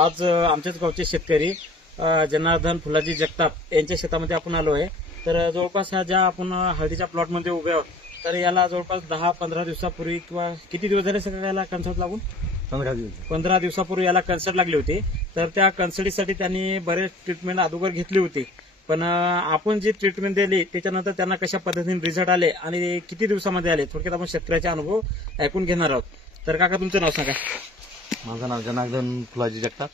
आज आमच्याच गावचे शेतकरी जनार्दन फुलाजी जगताप यांच्या शेतामध्ये आपण आलो आहे। तर जवळपास हा ज्या आपण हळदीच्या प्लॉटमध्ये उभे आहोत, तर याला जवळपास 10-15 दिवसापूर्वी किंवा किती दिवस झाले सगळं याला कन्सर्ट लागून 15 दिवसापूर्वी याला कन्सर्ट लागली होती। तर त्या कन्सर्टीसाठी त्यांनी बरेच ट्रीटमेंट अगोदर घेतली होती, पण आपण जी ट्रीटमेंट दिली त्याच्यानंतर त्यांना कशा पद्धतीने रिझल्ट आले आणि किती दिवसामध्ये आले, थोडक्यात आपण शेतकऱ्याचे अनुभव ऐकून घेणार आहोत। तर काका तुमचं नाव सांगा। माझं नाव जनार्दन फुलाजी जगताप।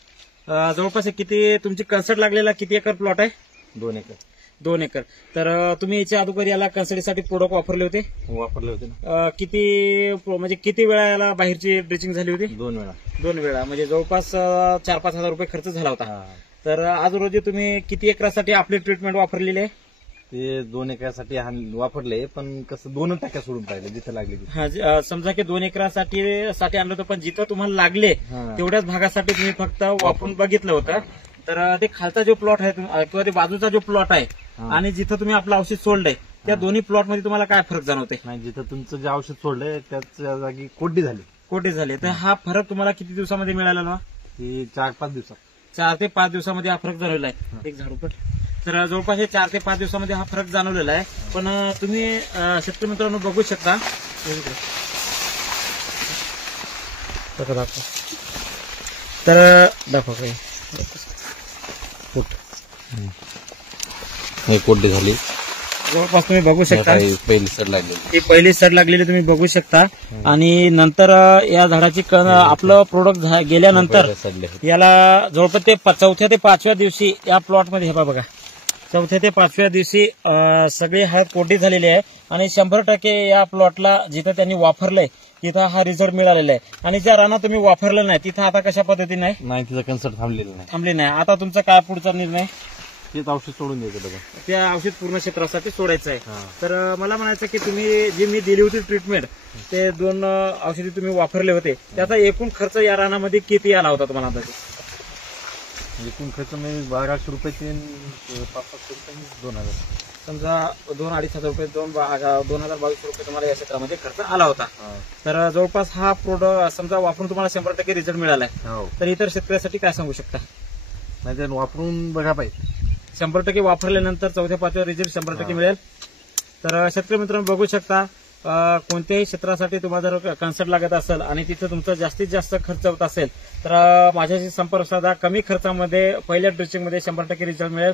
जवळपास किती तुमची कन्सर्ट लागलेला किती एकर प्लॉट आहे? 2 एकर। 2 एकर। तर तुम्ही याच्या अगोदर याला कन्सर्टीसाठी प्रोडक्ट वापरले होते? वापरले होते ना। म्हणजे किती वेळा याला बाहेरची ड्रिचिंग झाली होती? 2 वेळा। 2 वेळा, म्हणजे जवळपास 4-5 हजार रुपये खर्च झाला होता। तर आज रोजी तुम्ही किती एकरासाठी आपली ट्रीटमेंट वापरलेली आहे? ते 2 एकरासाठी वापरले, पण कसं 2 टाक्या सोडून पाहिले जिथे लागले। समजा की 2 एकरासाठी आणलं होतं, पण जिथं तुम्हाला लागले तेवढ्याच भागासाठी तुम्ही फक्त वापरून बघितलं होतं। तर ते खालचा जो प्लॉट आहे किंवा ते बाजूचा जो प्लॉट आहे आणि जिथं तुम्ही आपलं औषध सोडलंय त्या दोन्ही प्लॉट मध्ये तुम्हाला काय फरक जाणवते? नाही, जिथं तुमचं जे औषध सोडलंय त्याच्या जागी कोरडी झाली। तर हा फरक तुम्हाला किती दिवसामध्ये मिळाला? ती 4-5 दिवसात। 4 ते 5 दिवसामध्ये हा फरक जाणवला आहे। एक झाडू पण तर जवळपास 4 ते 5 दिवसामध्ये हा फरक जाणवलेला आहे। पण तुम्ही शेतकरी मित्रांनो बघू शकता, तर दाखवा काही कोरडी झाली। जवळपास तुम्ही बघू शकता पहिली सड लागलेली, ही पहिली सड लागलेली तुम्ही बघू शकता। आणि नंतर या झाडाची आपलं प्रोडक्ट गेल्यानंतर याला जवळपास ते 4थ्या ते 5व्या दिवशी या प्लॉट मध्ये हे बघा 4थ्या ते 5व्या दिवशी सगळी हळद कोरडी झालेली आहे आणि 100% या प्लॉटला जिथं त्यांनी वापरलंय तिथं हा रिझल्ट मिळालेला आहे। आणि ज्या रानात तुम्ही वापरलं नाही तिथं आता कशा पद्धतीने नाही, तिचं कन्सर्ट थांबली नाही। आता तुमचा काय पुढचा निर्णय? तेच औषध सोडून द्यायचं बघा, त्या औषध पूर्ण क्षेत्रासाठी सोडायचं आहे। तर मला म्हणायचं की तुम्ही जी मी दिली होती ट्रीटमेंट, ते 2 औषधी तुम्ही वापरले होते, त्याचा एकूण खर्च या रानामध्ये किती आला होता तुम्हाला अंदाजे? एकूण खर्च मी 1200 रुपये 500 रुपये 2000, समजा 2-2.5 हजार रुपये 2022 रुपये तुम्हाला या क्षेत्रामध्ये खर्च आला होता। तर जवळपास हा प्रोडक्ट समजा वापरून तुम्हाला 100% रिझल्ट मिळालाय, तर इतर शेतकऱ्यासाठी काय सांगू शकता? नाही, ते वापरून बघा पाहिजे। 100% वापरल्यानंतर 4थ्या-5व्या रिझल्ट 100% मिळेल। तर शेतकरी मित्रांनो बघू शकता, कोणत्याही क्षेत्रासाठी तुम्हाला जर कन्सर्ट लागत असेल आणि तिथं तुमचा जास्तीत जास्त खर्च होत असेल तर माझ्याशी संपर्क साधा। कमी खर्चामध्ये पहिल्या ड्रिचिंग मध्ये 100% रिझल्ट मिळेल।